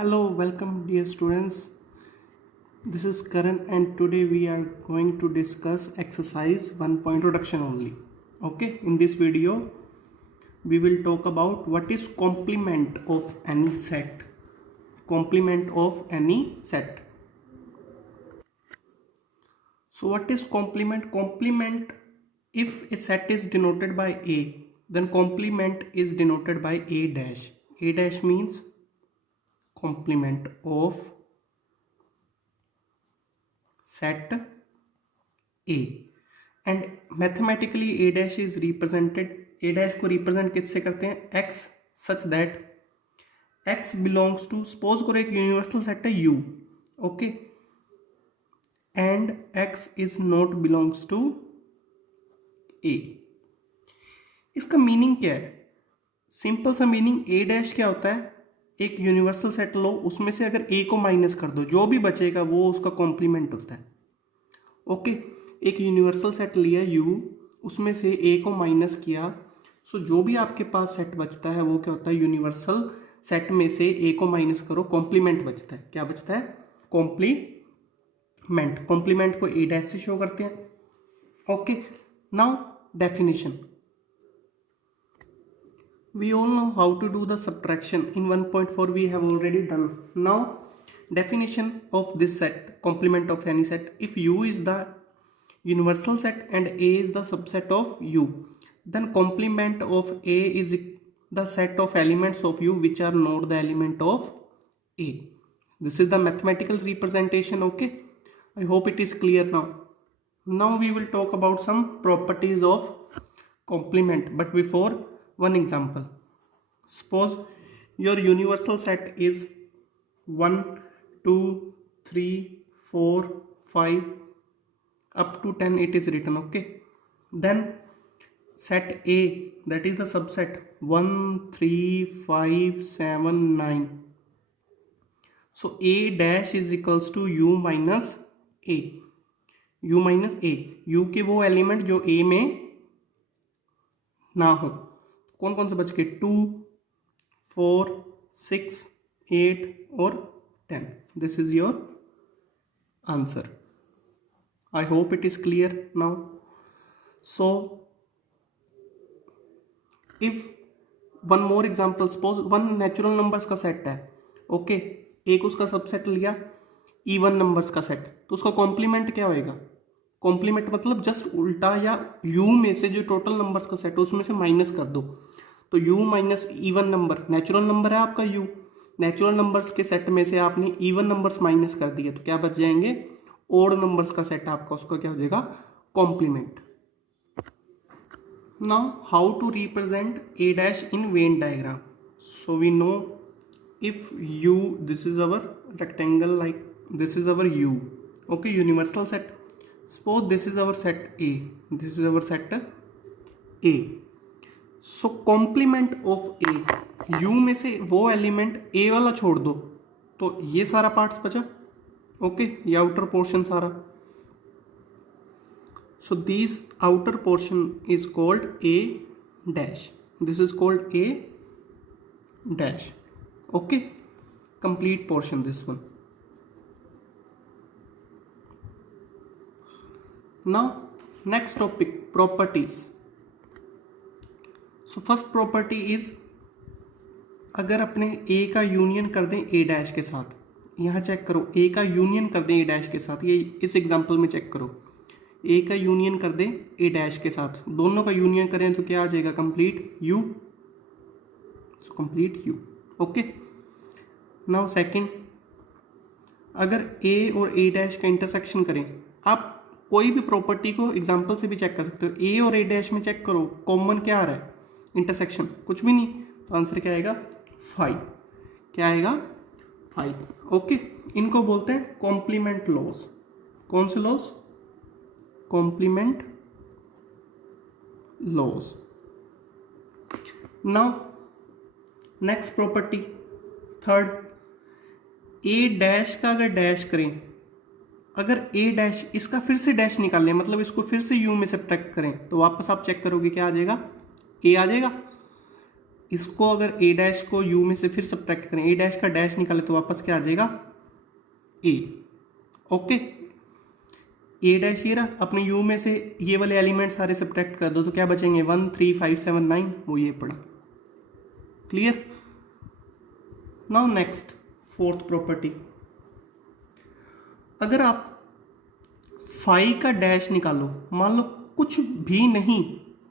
Hello, welcome dear students. This is Karan and today we are going to discuss exercise 1 point reduction only. Okay, in this video we will talk about what is complement of any set. Complement of any set. So what is complement? Complement, if a set is denoted by A, then complement is denoted by A dash. A dash means complement of set A and mathematically A dash is represented, A dash को represent किससे करते हैं X such that X belongs to, suppose करो एक universal set है U, okay, and X is not belongs to A. इसका meaning क्या है? सिंपल सा मीनिंग A डैश क्या होता है, एक यूनिवर्सल सेट लो, उसमें से अगर A को माइनस कर दो, जो भी बचेगा वो उसका कॉम्प्लीमेंट होता है. ओके, एक यूनिवर्सल सेट लिया U, उसमें से A को माइनस किया, सो जो भी आपके पास सेट बचता है वो क्या होता है, यूनिवर्सल सेट में से A को माइनस करो, कॉम्प्लीमेंट बचता है. क्या बचता है? कॉम्प्लीमेंट. कॉम्प्लीमेंट को A डैश से शो करते हैं. Okay, now definition. We all know how to do the subtraction. In 1.4 we have already done. Now definition of this set, complement of any set. If U is the universal set and A is the subset of U, then complement of A is the set of elements of U which are not the element of A. This is the mathematical representation. Okay, I hope it is clear now. Now we will talk about some properties of complement, but before, one example. Suppose your universal set is 1, 2, 3, 4, 5 up to 10 it is written. Okay, then set A, that is the subset 1, 3, 5, 7, 9. So A dash is equals to U minus A. U minus A, U के वो element जो A में ना हो. कौन कौन से बच गए? 2, 4, 6, 8 और 10. This is your answer. I hope it is clear now. So if one more example, suppose one natural numbers का सेट है. ओके, एक उसका सबसेट लिया इवन नंबर्स का सेट, तो उसका कॉम्प्लीमेंट क्या होएगा? कॉम्प्लीमेंट मतलब जस्ट उल्टा, या u में से जो टोटल नंबर्स का सेट है उसमें से माइनस कर दो. तो u minus even number, natural number है आपका u, नेचुरल नंबर्स के सेट में से आपने इवन नंबर्स माइनस कर दिए तो क्या बच जाएंगे? ओड नंबर्स का सेट आपका, उसका क्या हो जाएगा? Complement. Now how to represent a dash in Venn diagram. So we know if u, this is our rectangle, like this is our u. Okay, universal set. Suppose this is our set A, this is our set A. So complement of A, U में से वो element A वाला छोड़ दो तो ये सारा parts बचा. ओके, ये आउटर पोर्शन सारा. So this outer portion is called A dash. This is called A dash. Okay, complete portion this one. Now next topic, properties. So first property is, अगर अपने A का union कर दें A dash के साथ, यहाँ check करो, A का यूनियन कर दें A डैश के साथ, ये इस एग्जांपल में चेक करो, A का यूनियन कर दें A डैश के साथ, दोनों का यूनियन करें तो क्या आ जाएगा? Complete U. So complete U. Okay, now second, अगर A और A डैश का इंटरसेक्शन करें, आप कोई भी प्रॉपर्टी को एग्जांपल से भी चेक कर सकते हो. A और A डैश में चेक करो, कॉमन क्या आ रहा है? इंटरसेक्शन, कुछ भी नहीं, तो आंसर क्या आएगा? 5. क्या आएगा? 5. ओके, इनको बोलते हैं कॉम्प्लीमेंट लॉस. कौन से laws? Complement laws. Now next property, third, A dash का अगर डैश करें, अगर A डैश, इसका फिर से डैश निकाल लें, मतलब इसको फिर से U में सब्ट्रैक्ट करें, तो वापस आप चेक करोगे क्या आ जाएगा? A आ जाएगा. इसको अगर ए डैश को यू में से फिर सब्ट्रैक्ट करें, ए डैश का डैश निकाले तो वापस क्या आ जाएगा ए। ओके, ए डैश ये रहा, अपने यू में से ये वाले एलिमेंट सारे सब्ट्रैक्ट कर दो तो क्या बचेंगे 1 3 5 7 9, वो ये पड़ा। Clear. Now next fourth property, अगर आप फाई का डैश निकालो, मान लो कुछ भी नहीं,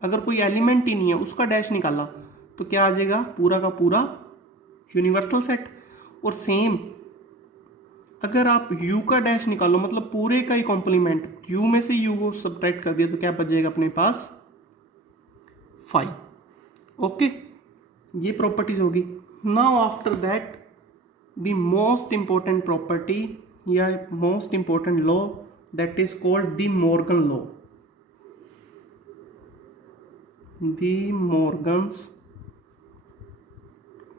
अगर कोई एलिमेंट ही नहीं है उसका डैश निकाला तो क्या आ जाएगा पूरा का पूरा यूनिवर्सल सेट। और सेम अगर आप u का डैश निकालो, मतलब पूरे का ही कॉम्प्लीमेंट, u में से u को सब्ट्रैक्ट कर दिया तो क्या बच जाएगा अपने पास 5। ओके, ये प्रॉपर्टीज होगी। Now after that the most important property या most important law, that is called De Morgan law. De Morgan's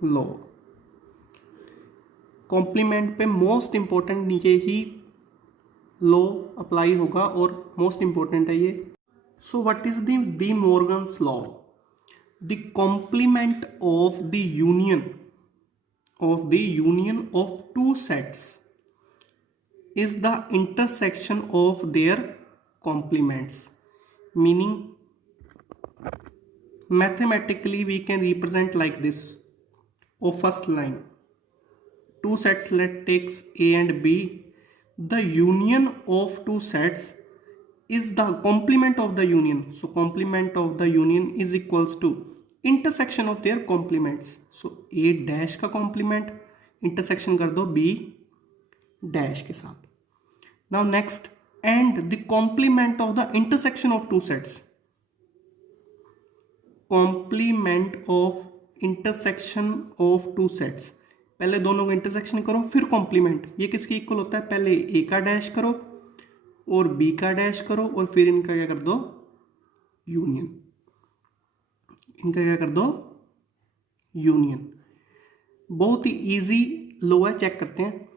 law, complement पे मोस्ट इंपॉर्टेंट ये ही लॉ अप्लाई होगा और मोस्ट इंपॉर्टेंट है ये। So what is the Morgan's law? The complement of the union of two sets is the intersection of their complements, meaning mathematically we can represent like this. Of first line, two sets let takes A and B, the union of two sets is the complement of the union, so complement of the union is equals to intersection of their complements. So A dash का complement intersection कर दो B dash के साथ। Now next, and the complement of the intersection of two sets, complement of intersection of two sets, पहले दोनों का intersection करो फिर कॉम्प्लीमेंट। ये किसके इक्वल होता है? पहले ए का डैश करो और बी का डैश करो और फिर इनका क्या कर दो यूनियन, इनका क्या कर दो यूनियन। बहुत ही इजी लो है, चेक करते हैं।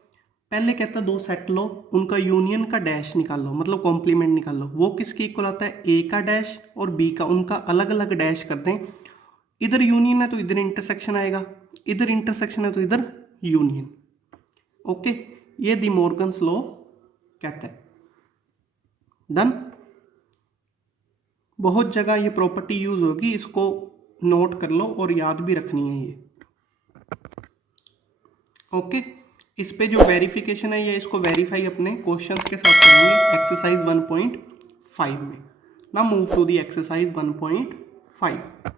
पहले कहता है दो सेट लो, उनका यूनियन का डैश निकालो, मतलब कॉम्प्लीमेंट निकालो। वो किसके इक्वल आता है? ए का डैश और बी का, उनका अलग अलग डैश कर दें। इधर यूनियन है तो इधर इंटरसेक्शन आएगा, इधर इंटरसेक्शन है तो इधर यूनियन। ओके, ये दी मॉर्गन्स लॉ कहता है। डन। बहुत जगह ये प्रॉपर्टी यूज होगी, इसको नोट कर लो और याद भी रखनी है ये। ओके, इस पे जो वेरिफिकेशन है या इसको वेरीफाई अपने क्वेश्चंस के साथ करेंगे एक्सरसाइज 1.5 में। ना मूव टू दी एक्सरसाइज 1.5।